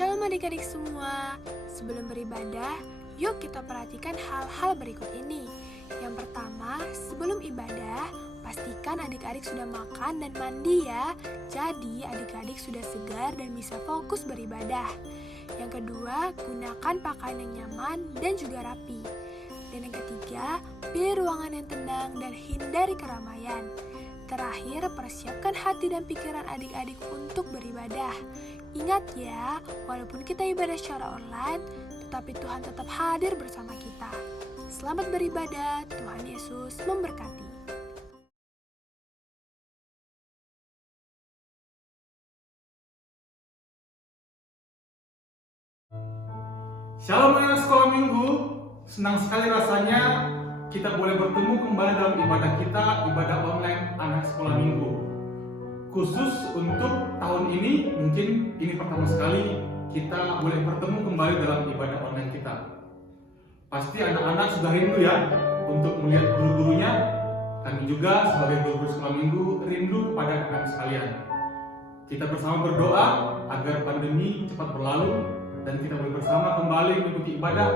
Shalom adik-adik semua. Sebelum beribadah, yuk kita perhatikan hal-hal berikut ini. Yang pertama, sebelum ibadah, pastikan adik-adik sudah makan dan mandi ya. Jadi adik-adik sudah segar dan bisa fokus beribadah. Yang kedua, gunakan pakaian yang nyaman dan juga rapi. Dan yang ketiga, pilih ruangan yang tenang dan hindari keramaian. Terakhir, persiapkan hati dan pikiran adik-adik untuk beribadah. Ingat ya, walaupun kita ibadah secara online, tetapi Tuhan tetap hadir bersama kita. Selamat beribadah, Tuhan Yesus memberkati. Shalom anak sekolah minggu, senang sekali rasanya kita boleh bertemu kembali dalam ibadah kita, ibadah online anak sekolah minggu. Khusus untuk tahun ini, mungkin ini pertama sekali kita boleh bertemu kembali dalam ibadah online kita. Pasti anak-anak sudah rindu ya untuk melihat guru-gurunya. Kami juga sebagai guru sekolah minggu rindu kepada anak-anak sekalian. Kita bersama berdoa agar pandemi cepat berlalu dan kita boleh bersama kembali mengikuti ibadah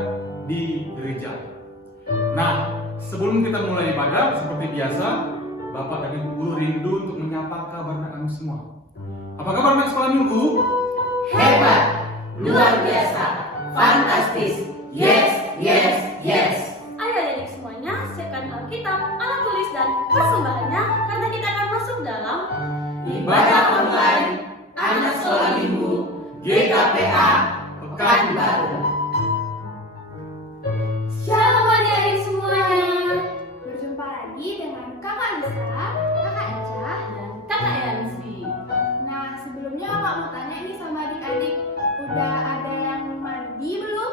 di gereja. Nah, sebelum kita mulai ibadah, seperti biasa, Bapak dan Ibu guru rindu untuk menyapa kabar anak semua. Apa kabar anak sekolah minggu? Hebat, luar biasa, fantastis, yes, yes, yes. Ayo adik semuanya, siapkan Alkitab, alat tulis dan persembahannya karena kita akan masuk dalam Ibadah online anak sekolah minggu GKPA Pekanbaru. Shalom adik-adik semuanya. Berjumpa lagi dengan Kakak Lisa, Kakak Ica, Dan Kakak Yansi. Nah, sebelumnya Kakak mau tanya ini sama adik-adik, udah ada yang mandi belum?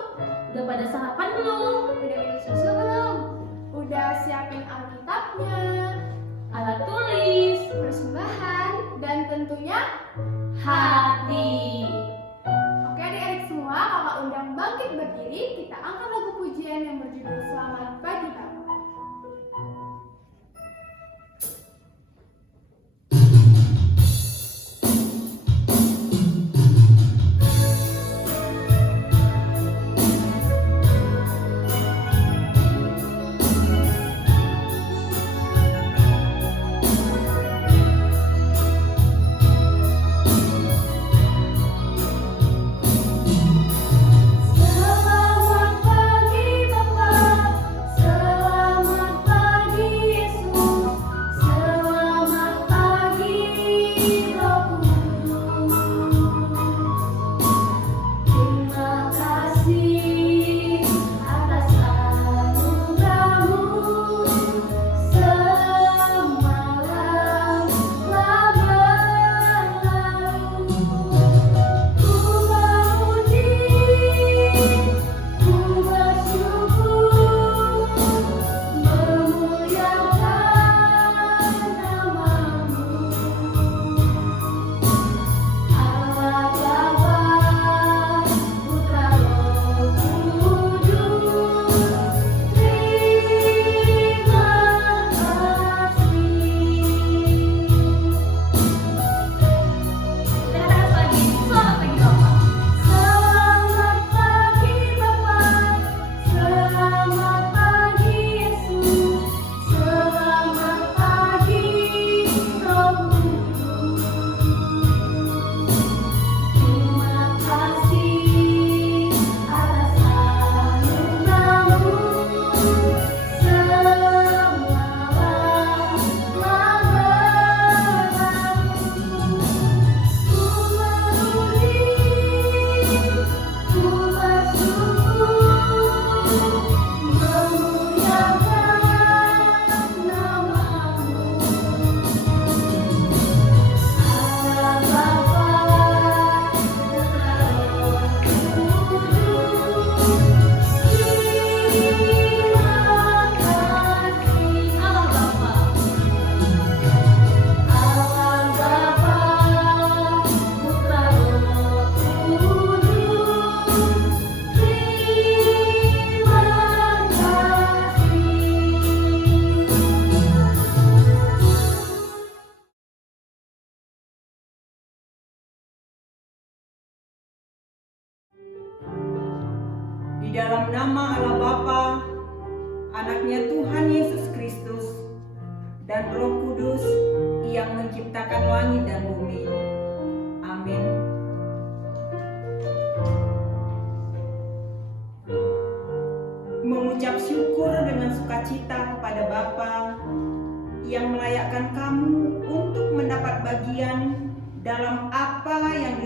Udah pada sarapan belum? Udah minum susu belum? Udah siapin Alkitabnya, Alat tulis, persembahan, dan tentunya hati. oke adik-adik semua, Kakak undang bangkit berdiri, kita angkat lagu pujian yang berjudul Selamat Pagi Bapa. Selamat pagi Bapak, Di dalam nama Allah Bapa, Anaknya Tuhan Yesus Kristus, dan Roh Kudus yang menciptakan langit dan bumi. Amin. Mengucap syukur dengan sukacita kepada Bapa yang melayakkan kamu untuk mendapat bagian dalam apa yang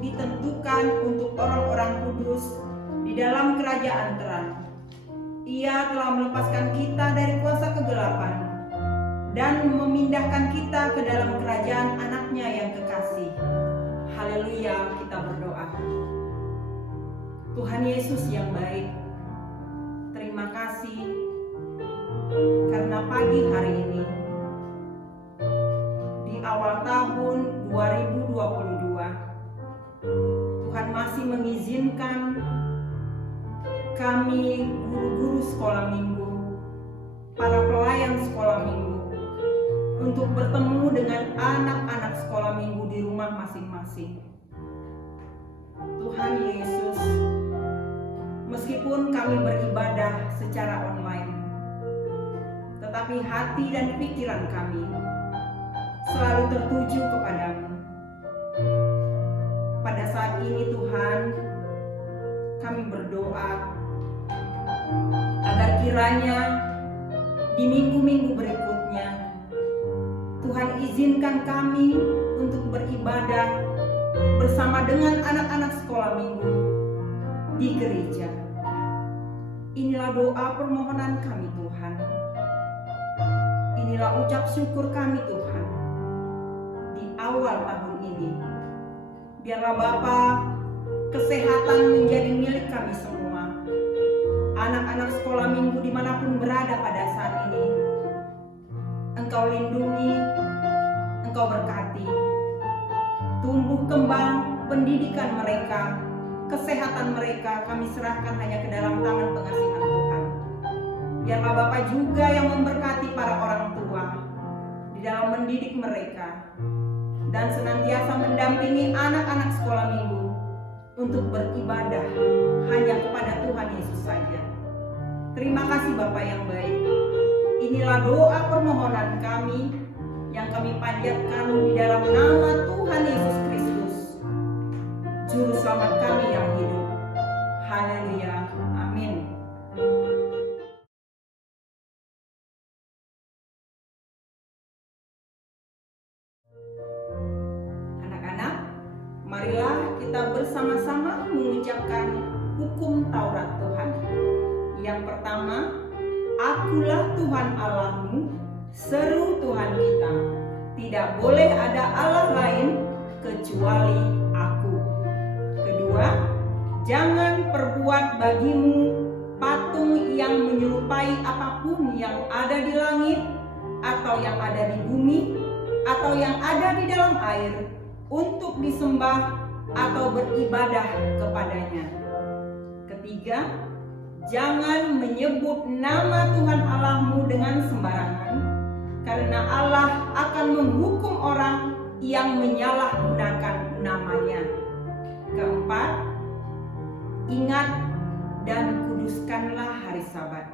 ditentukan untuk orang-orang kudus di dalam kerajaan terang. Ia telah melepaskan kita dari kuasa kegelapan dan memindahkan kita ke dalam kerajaan anaknya yang kekasih. Haleluya, kita berdoa. Tuhan Yesus yang baik, terima kasih karena pagi hari ini di awal tahun 2022 Tuhan masih mengizinkan kami guru-guru sekolah minggu, para pelayan sekolah minggu untuk bertemu dengan anak-anak sekolah minggu di rumah masing-masing. Tuhan Yesus, meskipun kami beribadah secara online, tetapi hati dan pikiran kami selalu tertuju kepadamu. Pada saat ini Tuhan, kami berdoa agar kiranya di minggu-minggu berikutnya Tuhan izinkan kami untuk beribadah bersama dengan anak-anak sekolah minggu di gereja. Inilah doa permohonan kami Tuhan. Inilah ucap syukur kami Tuhan di awal tahun ini. Biarlah Bapa, kesehatan menjadi milik kami semua. Anak-anak sekolah minggu dimanapun berada pada saat ini, Engkau lindungi, Engkau berkati. Tumbuh kembang pendidikan mereka, kesehatan mereka kami serahkan hanya ke dalam tangan pengasihan Tuhan. Biarlah Bapa juga yang memberkati para orang tua di dalam mendidik mereka dan senantiasa mendampingi anak-anak sekolah minggu untuk beribadah hanya kepada Tuhan Yesus saja. Terima kasih Bapa yang baik. Inilah doa permohonan kami yang kami panjatkan di dalam nama Tuhan Yesus Kristus, Juru Selamat kami yang hidup. Haleluya. Amin. Anak-anak, marilah kita bersama-sama mengucapkan hukum Taurat Tuhan. Yang pertama, Akulah Tuhan Allahmu, seru Tuhan kita. Tidak boleh ada Allah lain kecuali Aku. Kedua, jangan perbuat bagimu patung yang menyerupai apapun yang ada di langit, atau yang ada di bumi, atau yang ada di dalam air, untuk disembah atau beribadah kepadanya. Ketiga, jangan menyebut nama Tuhan Allahmu dengan sembarangan, karena Allah akan menghukum orang yang menyalahgunakan namanya. Keempat, ingat dan kuduskanlah hari Sabat.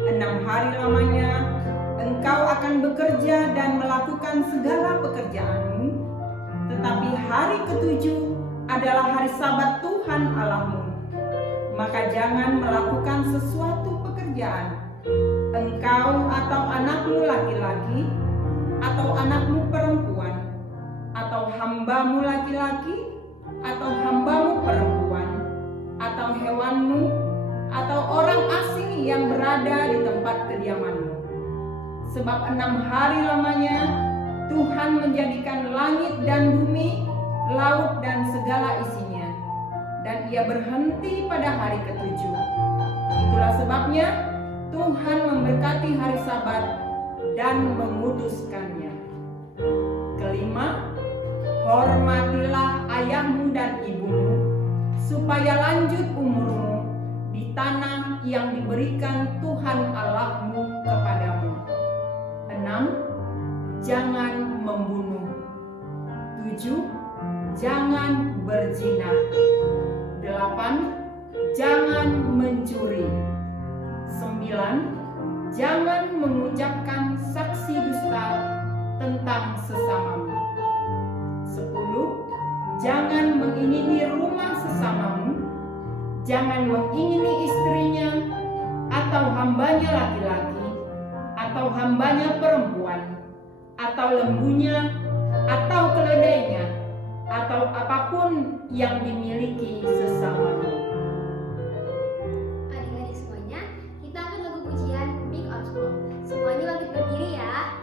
6 hari lamanya engkau akan bekerja dan melakukan segala pekerjaanmu, tetapi hari ke-7 adalah hari Sabat Tuhan Allahmu. Maka jangan melakukan sesuatu pekerjaan, engkau atau anakmu laki-laki, atau anakmu perempuan, atau hambamu laki-laki, atau hambamu perempuan, atau hewanmu, atau orang asing yang berada di tempat kediamanmu. Sebab 6 hari lamanya Tuhan menjadikan langit dan bumi, laut dan segala isinya, dan Ia berhenti pada hari ke-7. Itulah sebabnya Tuhan memberkati hari Sabat dan menguduskannya. Kelima, hormatilah ayahmu dan ibumu, supaya lanjut umurmu di tanah yang diberikan Tuhan Allahmu kepadamu. 6, jangan membunuh. 7, jangan berzina. 8, jangan mencuri. 9. Jangan mengucapkan saksi dusta tentang sesamamu. 10. Jangan mengingini rumah sesamamu. Jangan mengingini istrinya, atau hambanya laki-laki, atau hambanya perempuan, atau lembunya, atau keledainya, atau apapun yang dimiliki sesamamu. Adik-adik semuanya, kita akan lagu pujian Big or Small. Semuanya bangkit berdiri ya.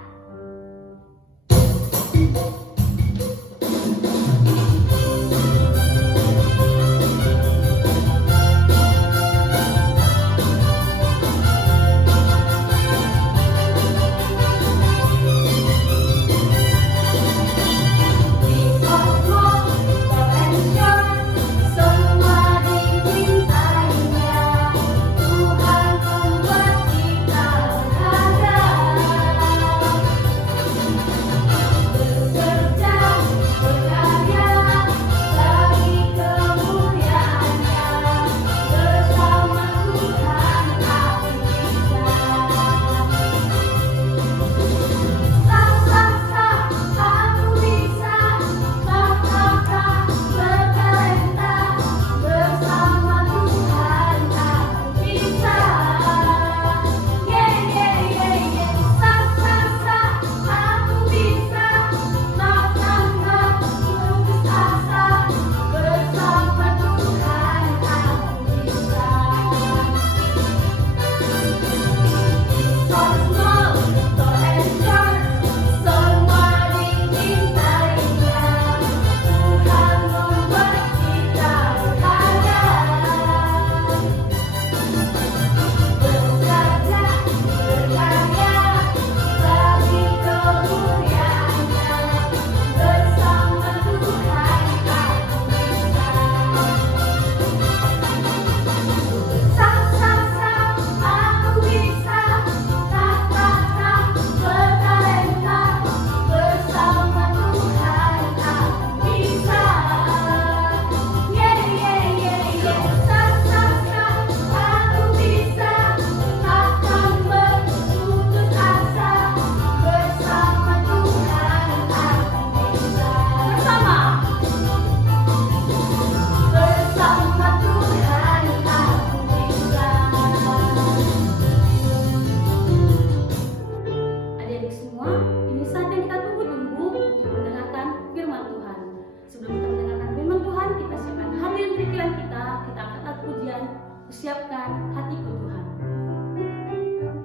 Siapkan hatiku Tuhan. Hatiku Tuhan,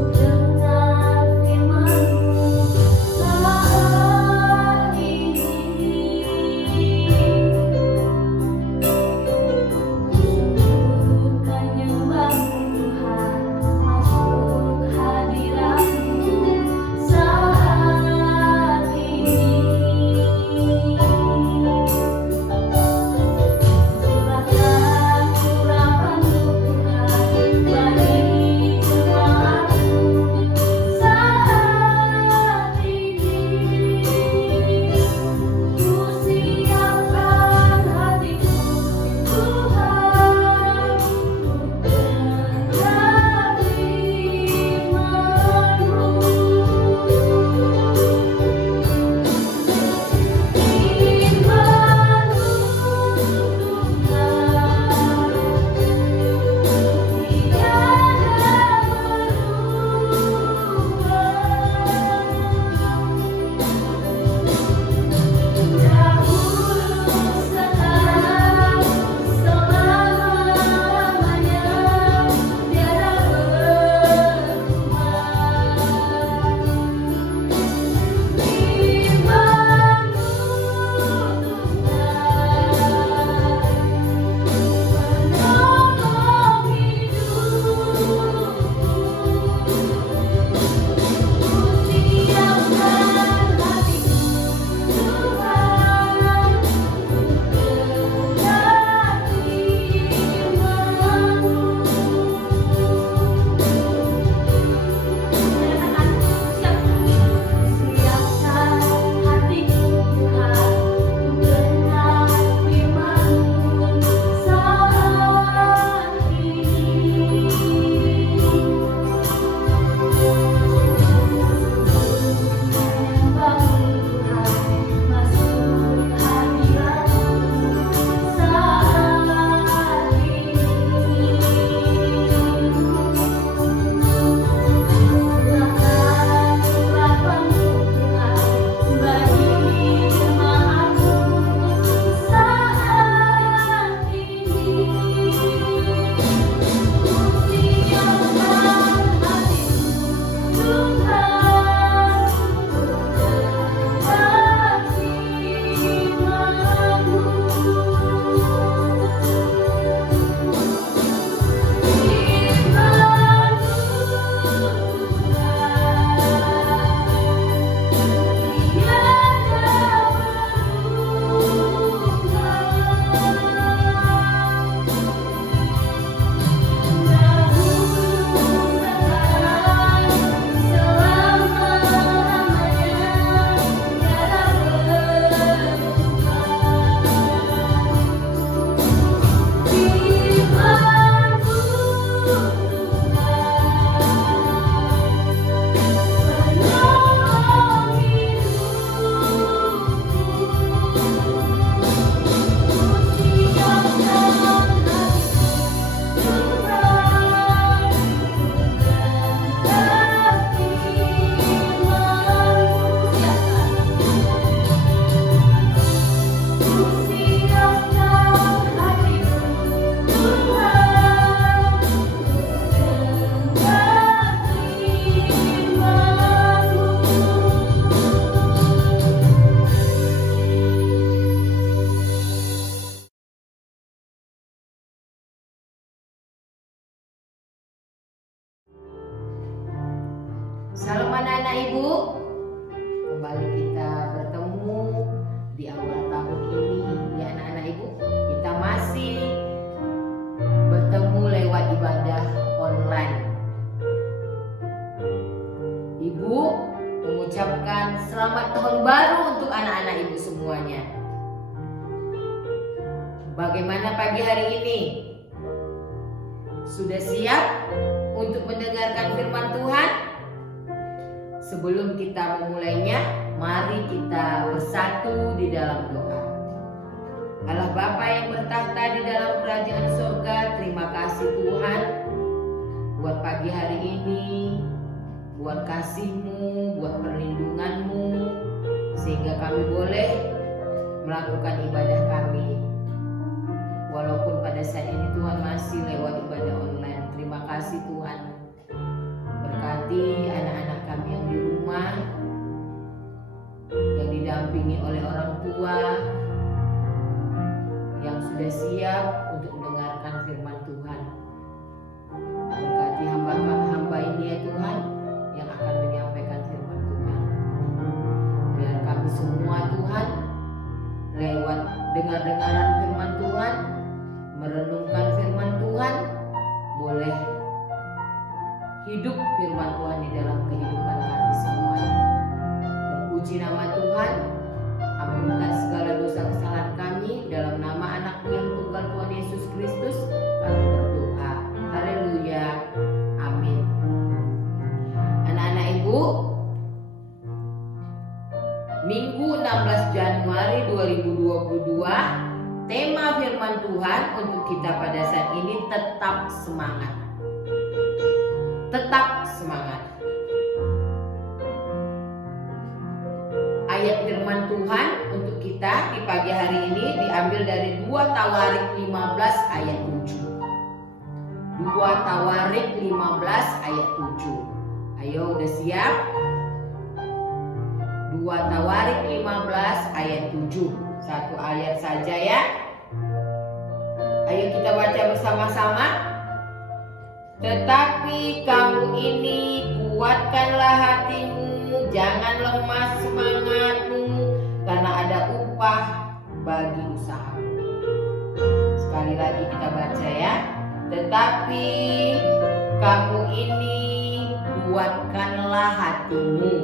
untuk Bagaimana pagi hari ini? Sudah siap untuk mendengarkan firman Tuhan? Sebelum kita memulainya, mari kita bersatu di dalam doa. Allah Bapa yang bertahta di dalam kerajaan surga, terima kasih Tuhan buat pagi hari ini, buat kasih-Mu, buat perlindungan-Mu, sehingga kami boleh melakukan ibadah kami. Walaupun pada saat ini Tuhan masih lewat ibadah online. Terima kasih Tuhan. Berkati anak-anak kami yang di rumah, yang didampingi oleh orang tua, yang sudah siap untuk mendengarkan firman Tuhan. Berkati hamba ini ya Tuhan, yang akan menyampaikan firman Tuhan. Biar kami semua Tuhan, lewat dengar-dengaran firman Tuhan, merenungkan firman Tuhan, boleh hidup firman Tuhan di dalam kehidupan kami semuanya. Terpuji nama Tuhan. Ampunkan segala dosa kesalahan kami, dalam nama anak-Mu yang tunggal Tuhan Yesus Kristus kami berdoa. Haleluya. Amin. Anak-anak Ibu, Minggu 16 Januari 2022, tema firman Tuhan untuk kita pada saat ini tetap semangat. Tetap semangat. Ayat firman Tuhan untuk kita di pagi hari ini diambil dari 2 Tawarik 15 ayat 7. 2 Tawarik 15 ayat 7. Ayo udah siap? 2 Tawarik 15 ayat 7. Satu ayat saja ya. Ayo kita baca bersama-sama. Tetapi kamu ini kuatkanlah hatimu, jangan lemah semangatmu, karena ada upah bagi usahamu. Sekali lagi kita baca ya. Tetapi kamu ini kuatkanlah hatimu,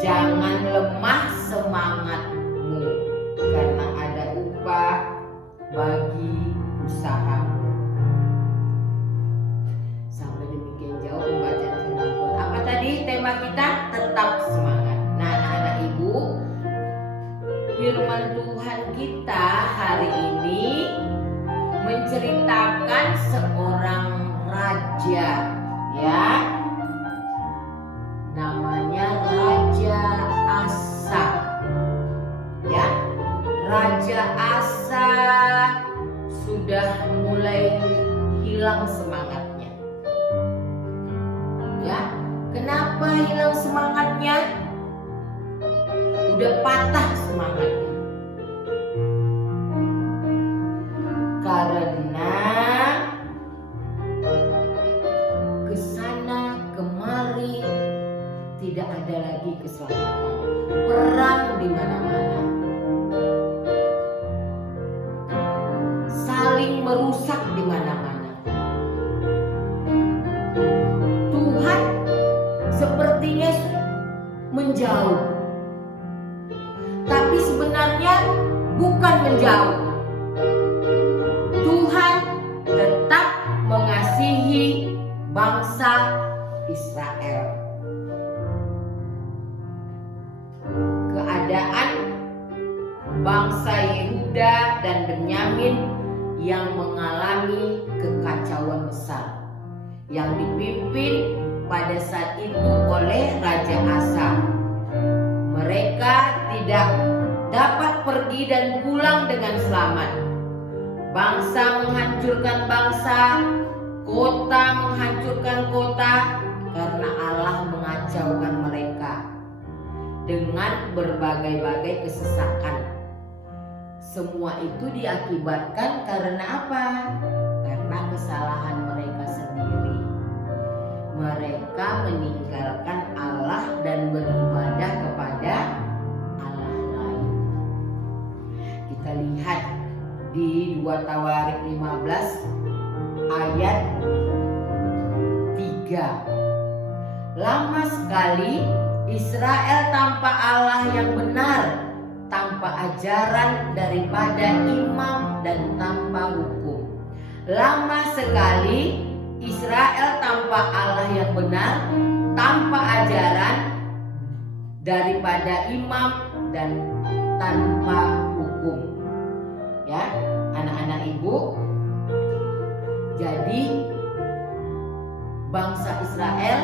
jangan lemah semangatmu, karena ada upah bagi usahamu. Sampai demikian jauh pembacaan firman Tuhan. Apa tadi tema kita? Tetap semangat. Nah, anak-anak Ibu, firman Tuhan kita hari ini menceritakan seorang raja, ya. Namanya Raja Asa. Ya. Raja Asa sudah mulai hilang semangatnya. Ya, kenapa hilang semangatnya? Udah patah semangatnya. Karena kesana kemari tidak ada lagi keselamatan. Perang di mana-mana. Saling merusak di mana-mana. Tuhan sepertinya menjauh. Tapi sebenarnya bukan menjauh. Tuhan tetap mengasihi bangsa Israel. Keadaan bangsa Yehuda dan Benyamin yang mengalami kekacauan besar yang dipimpin pada saat itu oleh Raja Asa. Mereka tidak dapat pergi dan pulang dengan selamat. Bangsa menghancurkan bangsa, kota menghancurkan kota, karena Allah mengacaukan mereka dengan berbagai-bagai kesesakan. Semua itu diakibatkan karena apa? Karena kesalahan mereka sendiri. Mereka meninggalkan Allah dan beribadah kepada Allah lain. Kita lihat di 2 Tawarik 15 ayat 3. Lama sekali Israel tanpa Allah yang benar tanpa ajaran daripada imam dan tanpa hukum. Lama sekali Israel tanpa Allah yang benar, tanpa ajaran daripada imam dan tanpa hukum. Ya, anak-anak ibu, jadi bangsa Israel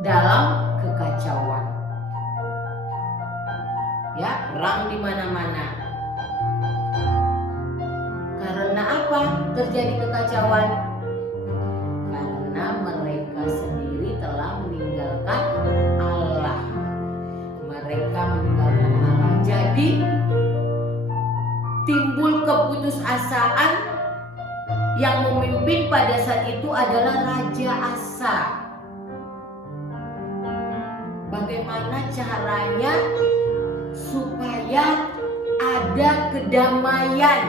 dalam kekacauan. Ya, perang di mana-mana. Karena apa terjadi kekacauan? Karena mereka sendiri telah meninggalkan Allah. Mereka meninggalkan Allah. Jadi timbul keputusasaan. Yang memimpin pada saat itu adalah Raja Asa. Bagaimana caranya supaya ada kedamaian,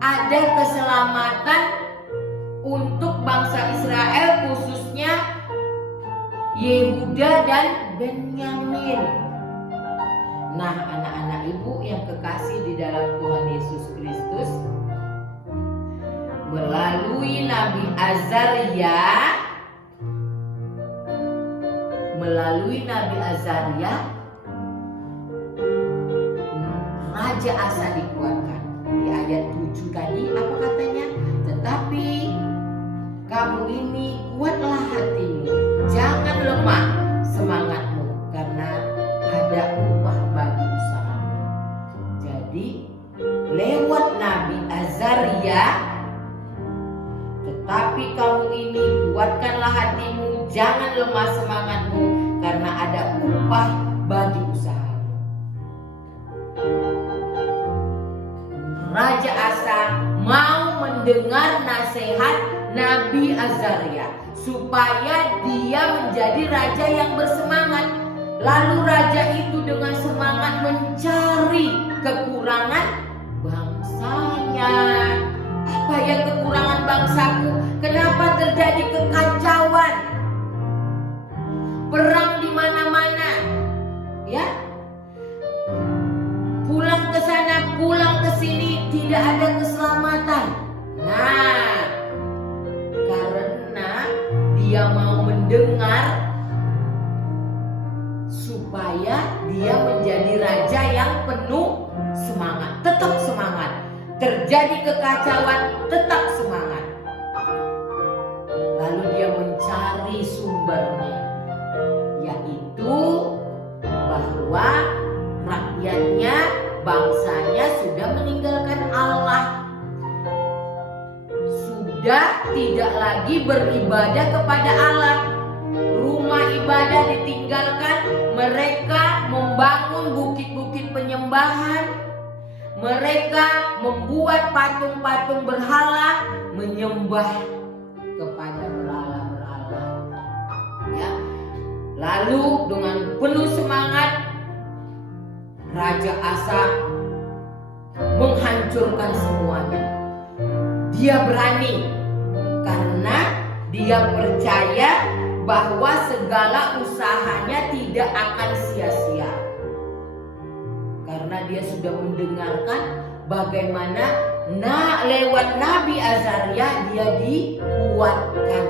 ada keselamatan untuk bangsa Israel, khususnya Yehuda dan Benyamin. Nah, anak-anak ibu yang kekasih di dalam Tuhan Yesus Kristus, melalui Nabi Azaria, Raja Asa dikuatkan. Di ayat 7 tadi apa katanya? Tetapi kamu ini kuatlah hatimu, jangan lemah semangatmu, karena ada upah bagi usaha. Jadi lewat Nabi Azaria, tetapi kamu ini kuatkanlah hatimu, jangan lemah semangatmu, karena ada upah bagi usahamu. Raja Asa mau mendengar nasihat Nabi Azaria supaya dia menjadi raja yang bersemangat. Lalu raja itu dengan semangat mencari kekurangan bangsanya. Apa yang kekurangan bangsaku? Kenapa terjadi kekacauan? Perang di mana-mana. Ya. Pulang ke sana, pulang ke sini, tidak ada keselamatan. Nah, karena dia mau mendengar supaya dia menjadi raja yang penuh semangat, tetap semangat. Terjadi kekacauan, tetap semangat. Lalu dia mencari sumbernya, yaitu bahwa rakyatnya, bangsanya sudah meninggalkan Allah, sudah tidak lagi beribadah kepada Allah. Rumah ibadah ditinggalkan, mereka membangun bukit-bukit penyembahan, mereka membuat patung-patung berhala, menyembah kepada berhala-berhala. Ya. Lalu dengan penuh semangat Raja Asa menghancurkan semuanya. Dia berani karena dia percaya bahwa segala usahanya tidak akan sia-sia. Karena dia sudah mendengarkan bagaimana lewat Nabi Azaria dia dikuatkan.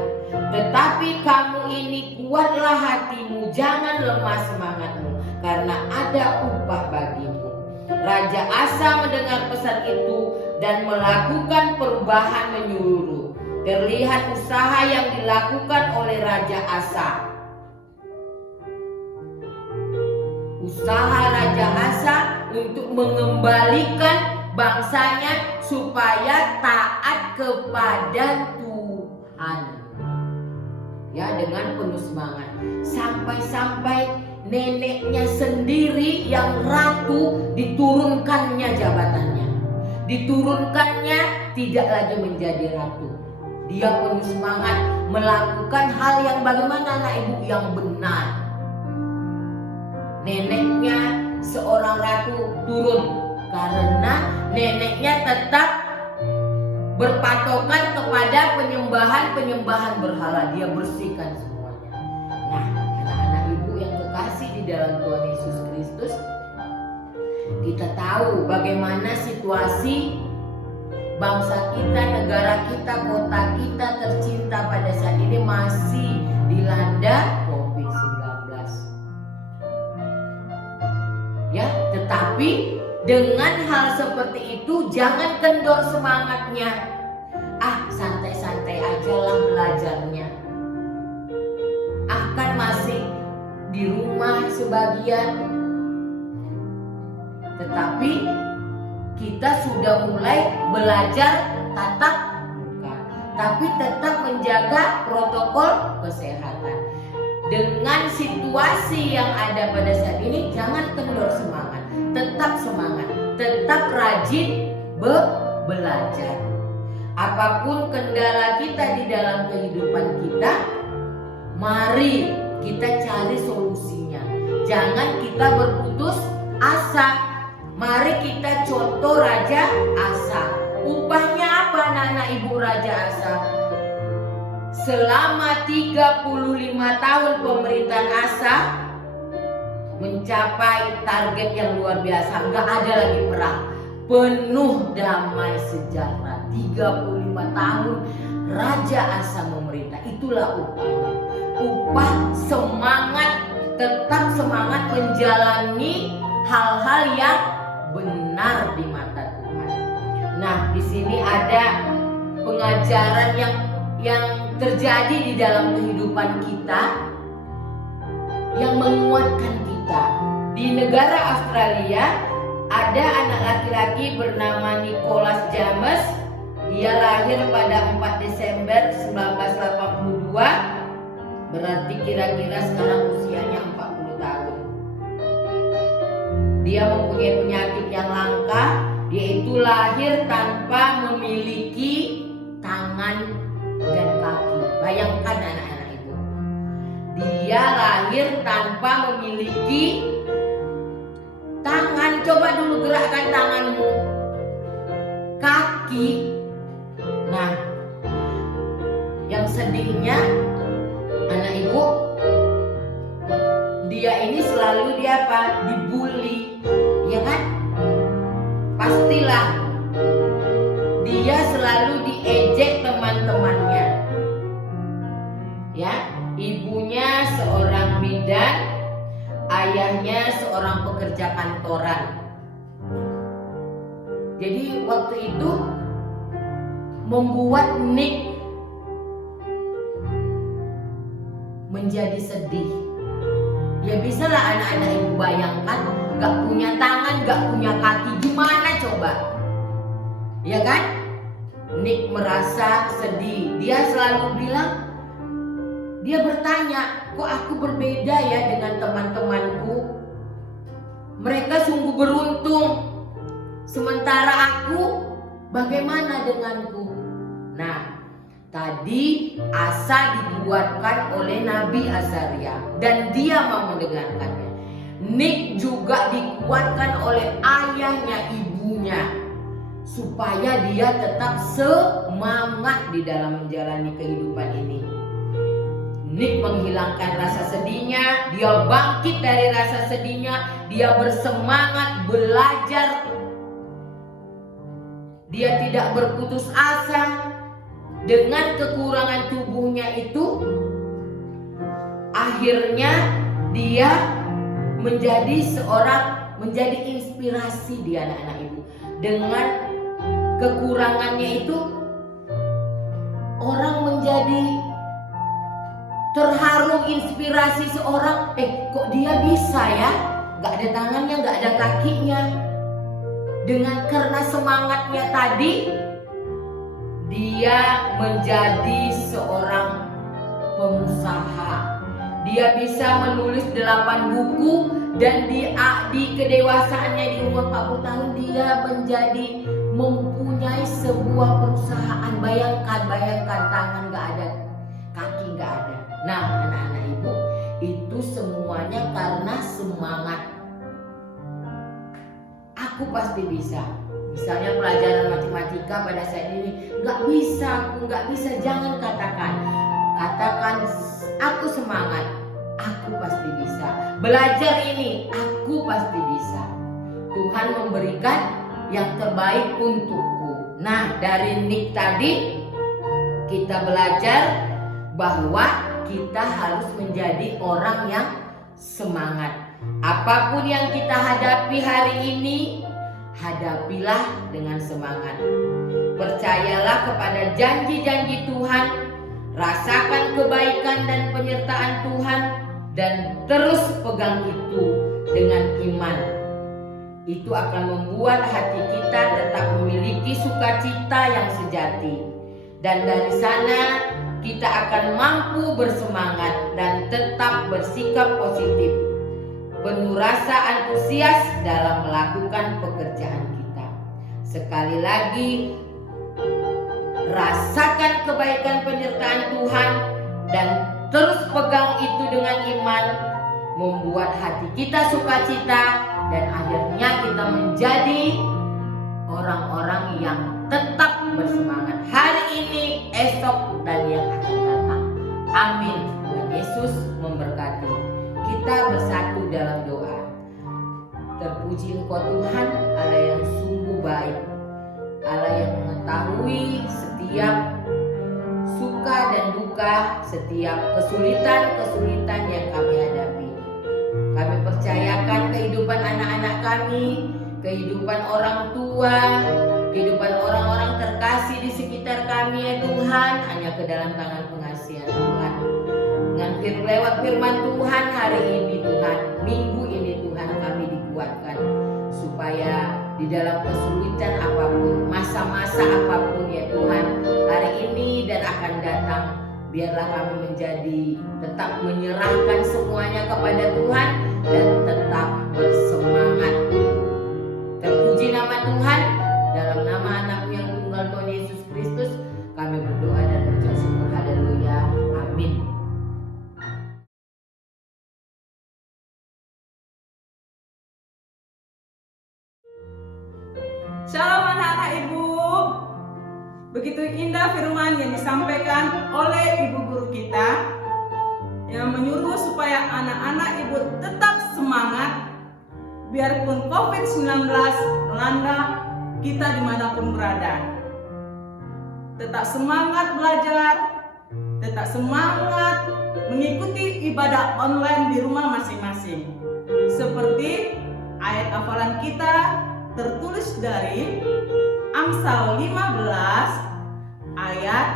Tetapi kamu ini kuatlah hatimu, jangan lemah semangatmu, karena ada upah bagimu. Raja Asa mendengar pesan itu dan melakukan perubahan menyeluruh. Terlihat usaha yang dilakukan oleh Raja Asa. Usaha Raja Asa untuk mengembalikan bangsanya supaya taat kepada Tuhan. Ya, dengan penuh semangat. Sampai-sampai neneknya sendiri yang ratu diturunkannya jabatannya. Diturunkannya tidak lagi menjadi ratu. Dia penuh semangat melakukan hal yang bagaimana anak ibu yang benar. Neneknya seorang ratu turun karena neneknya tetap berpatokan kepada penyembahan berhala. Dia bersihkan semuanya. Nah, anak-anak ibu yang kekasih di dalam Tuhan Yesus Kristus, kita tahu bagaimana situasi bangsa kita, negara kita, kota kita tercinta pada saat ini masih dilanda COVID-19. Ya, tetapi dengan hal seperti itu jangan kendor semangatnya. Santai-santai aja lah belajarnya. Kan masih di rumah sebagian. Tetapi kita sudah mulai belajar tatap muka, tapi tetap menjaga protokol kesehatan. Dengan situasi yang ada pada saat ini, jangan kendor semangat, tetap rajin belajar. Apapun kendala kita di dalam kehidupan kita, mari kita cari solusinya. Jangan kita berputus asa. Mari kita contoh Raja Asa. Upahnya apa anak-anak ibu Raja Asa? Selama 35 tahun pemerintahan Asa mencapai target yang luar biasa. Enggak ada lagi perang, penuh damai sejahtera. 35 tahun Raja Asa memerintah. Itulah upahnya. Upah semangat, tetap semangat menjalani hal-hal yang benar di mata Tuhan. Nah, di sini ada pengajaran yang terjadi di dalam kehidupan kita yang menguatkan kita. Di negara Australia ada anak laki-laki bernama Nicholas James. Dia lahir pada 4 Desember 1982. Berarti kira-kira sekarang usianya 40 tahun. Dia mempunyai penyakit yang langka, yaitu lahir tanpa memiliki tangan dan kaki. Bayangkan anak-anak ibu, dia lahir tanpa memiliki tangan. Coba dulu gerakkan tanganmu. Kaki. Nah, yang sedihnya anak ibu, dia ini selalu dibully, ya kan? Pastilah dia selalu diejek teman-temannya. Ya, ibunya seorang bidan, ayahnya seorang pekerja kantoran. Jadi waktu itu membuat Nick menjadi sedih. Ya bisalah anak-anak ibu bayangkan, gak punya tangan, gak punya kaki, gimana coba? Ya kan? Nick merasa sedih. Dia selalu bilang, dia bertanya, kok aku berbeda ya dengan teman-temanku? Mereka sungguh beruntung. Sementara aku, bagaimana denganku? Nah, tadi Asa dibuatkan oleh Nabi Azaria dan dia mau mendengarkannya. Nick juga dikuatkan oleh ayahnya, ibunya, supaya dia tetap semangat di dalam menjalani kehidupan ini. Nick menghilangkan rasa sedihnya, dia bangkit dari rasa sedihnya, dia bersemangat belajar. Dia tidak berputus asa. Dengan kekurangan tubuhnya itu, akhirnya dia menjadi inspirasi di anak-anak ibu. Dengan kekurangannya itu, orang menjadi terharu, inspirasi seorang. Kok dia bisa ya? Gak ada tangannya, gak ada kakinya. Karena semangatnya tadi, dia menjadi seorang pengusaha. Dia bisa menulis 8 buku dan di kedewasaannya di umur 40 tahun dia mempunyai sebuah perusahaan. Bayangkan tangan gak ada, kaki gak ada. Nah, anak-anak ibu, itu semuanya karena semangat. Aku pasti bisa. Misalnya pelajaran matematika pada saat ini, aku nggak bisa, jangan katakan aku semangat. aku pasti bisa. Belajar ini, aku pasti bisa. Tuhan memberikan yang terbaik untukku. Nah, dari Nick tadi kita belajar bahwa kita harus menjadi orang yang semangat. Apapun yang kita hadapi hari ini, hadapilah dengan semangat. Percayalah kepada janji-janji Tuhan, rasakan kebaikan dan penyertaan Tuhan, dan terus pegang itu dengan iman. Itu akan membuat hati kita tetap memiliki sukacita yang sejati. Dan dari sana kita akan mampu bersemangat dan tetap bersikap positif, penuh rasa antusias dalam melakukan pekerjaan kita. Sekali lagi, rasakan kebaikan penyertaan Tuhan dan terus pegang itu dengan iman, membuat hati kita sukacita, dan akhirnya kita menjadi orang-orang yang tetap bersemangat hari ini, esok, dan yang akan datang. Amin. Tuhan Yesus memberkati. Kita bersatu dalam doa. Terpuji Engkau Tuhan, Allah yang sungguh baik, Allah yang mengetahui setiap suka dan duka, setiap kesulitan-kesulitan yang kami hadapi. Kami percayakan kehidupan anak-anak kami, kehidupan orang tua, kehidupan orang-orang terkasih di sekitar kami, ya Tuhan, hanya ke dalam tangan pengasihan Tuhan. Dengan lewat firman Tuhan hari ini Tuhan, minggu ini Tuhan, kami dikuatkan supaya di dalam kesulitan apapun, masa-masa apapun ya Tuhan, hari ini dan akan datang, biarlah kami menjadi tetap menyerahkan semuanya kepada Tuhan dan tetap bersemangat. Terpuji nama Tuhan, dalam nama anak-Mu yang tunggal Tuhan Yesus Kristus, kami berdoa dan berucap syukur. Haleluya. Amin. Shalom anak-anak Ibu. Begitu indah firman yang disampaikan oleh Ibu Guru kita, yang menyuruh supaya anak-anak Ibu tetap semangat biarpun COVID-19 melanda kita dimanapun berada. Tetap semangat belajar, tetap semangat mengikuti ibadah online di rumah masing-masing. Seperti ayat hafalan kita tertulis dari Amsal 15 ayat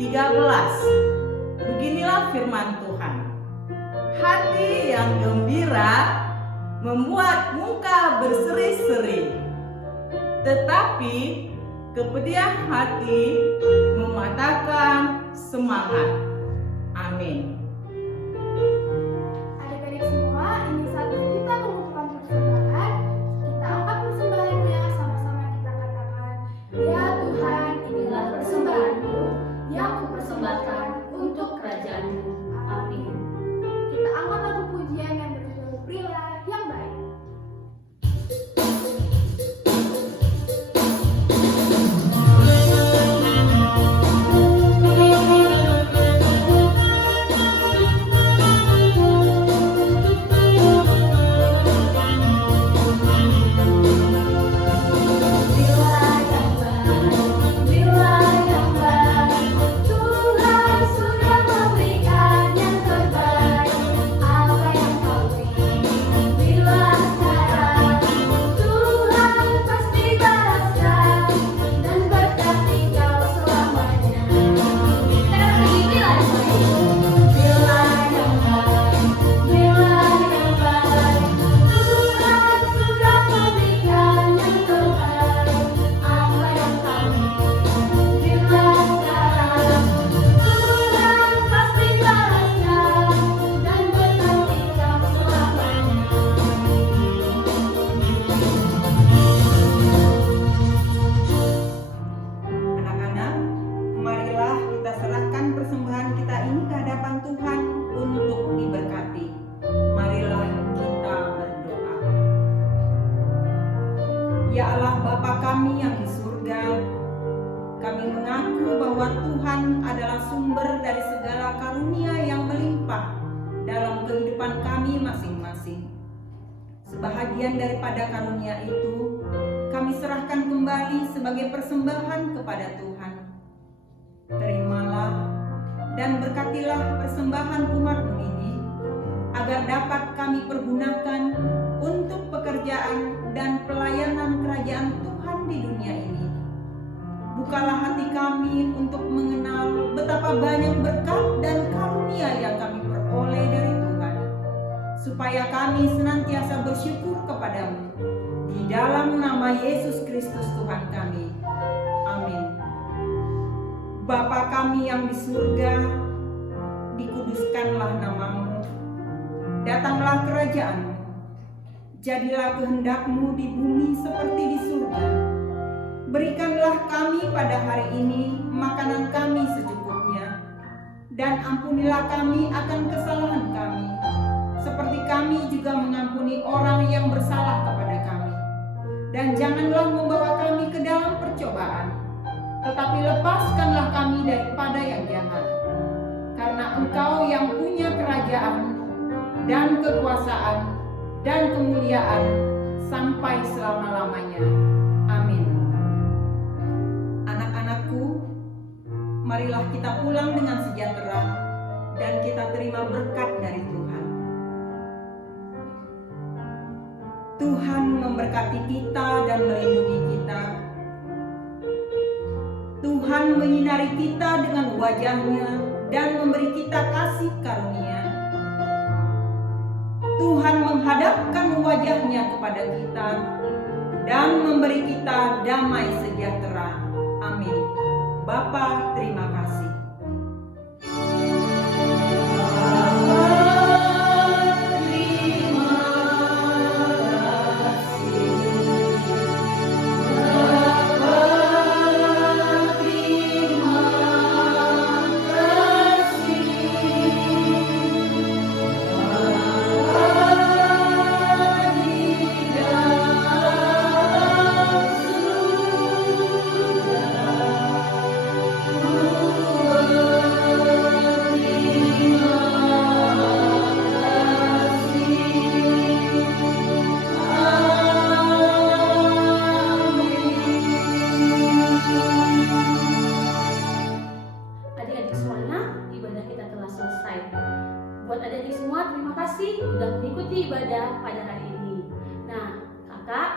13. Beginilah firman Tuhan. Hati yang gembira membuat muka berseri-seri, tetapi kepedihan hati mematahkan semangat. Amin. Adik-adik semua, ini saatnya kita mengumpulkan persembahan. Kita angkat persembahannya, sama-sama kita katakan, ya Tuhan, inilah persembahanku yang kupersembahkan untuk kerajaan-Mu. Amin. Kita angkat lagu pujian yang berjudul Berilah yang Baik. Ya Allah Bapa kami yang di surga, kami mengaku bahwa Tuhan adalah sumber dari segala karunia yang melimpah dalam kehidupan kami masing-masing. Sebahagian daripada karunia itu kami serahkan kembali sebagai persembahan kepada Tuhan. Terimalah dan berkatilah persembahan umat-Mu ini, agar dapat kami pergunakan untuk pekerjaan dan pelayanan kerajaan Tuhan di dunia ini. Bukalah hati kami untuk mengenal betapa banyak berkat dan karunia yang kami peroleh dari Tuhan, supaya kami senantiasa bersyukur kepadamu. Di dalam nama Yesus Kristus Tuhan kami. Amin. Bapa kami yang di surga, dikuduskanlah namamu. Datanglah kerajaan-Mu. Jadilah kehendak-Mu di bumi seperti di surga. Berikanlah kami pada hari ini makanan kami secukupnya, dan ampunilah kami akan kesalahan kami, seperti kami juga mengampuni orang yang bersalah kepada kami. Dan janganlah membawa kami ke dalam percobaan, tetapi lepaskanlah kami daripada yang jahat. Karena Engkau yang punya kerajaan dan kekuasaan dan kemuliaan sampai selama-lamanya. Amin. Anak-anakku, marilah kita pulang dengan sejahtera dan kita terima berkat dari Tuhan. Tuhan memberkati kita dan melindungi kita. Tuhan menyinari kita dengan wajah-Nya dan memberi kita kasih karunia. Tuhan menghadapkan wajah-Nya kepada kita dan memberi kita damai sejahtera. Amin. Bapa, terima kasih. Buat adik-adik semua, terima kasih sudah mengikuti ibadah pada hari ini. Nah, kakak,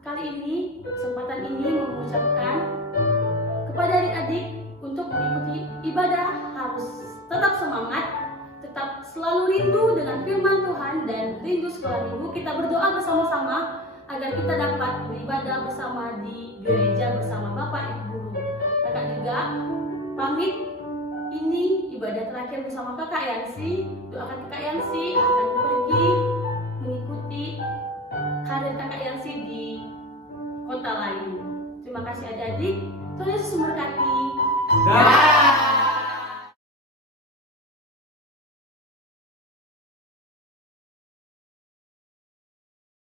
kali ini kesempatan ini mengucapkan kepada adik-adik untuk mengikuti ibadah harus tetap semangat, tetap selalu rindu dengan firman Tuhan dan rindu sekolah minggu. Kita berdoa bersama-sama agar kita dapat beribadah bersama di gereja bersama Bapak Ibu Guru. Kakak juga pamit. Ini ibadah terakhir bersama Kakak Yansi. Doakan Kakak Yansi akan pergi mengikuti karir Kakak Yansi di kota lain. Terima kasih adik-adik. Tuhan Yesus memberkati.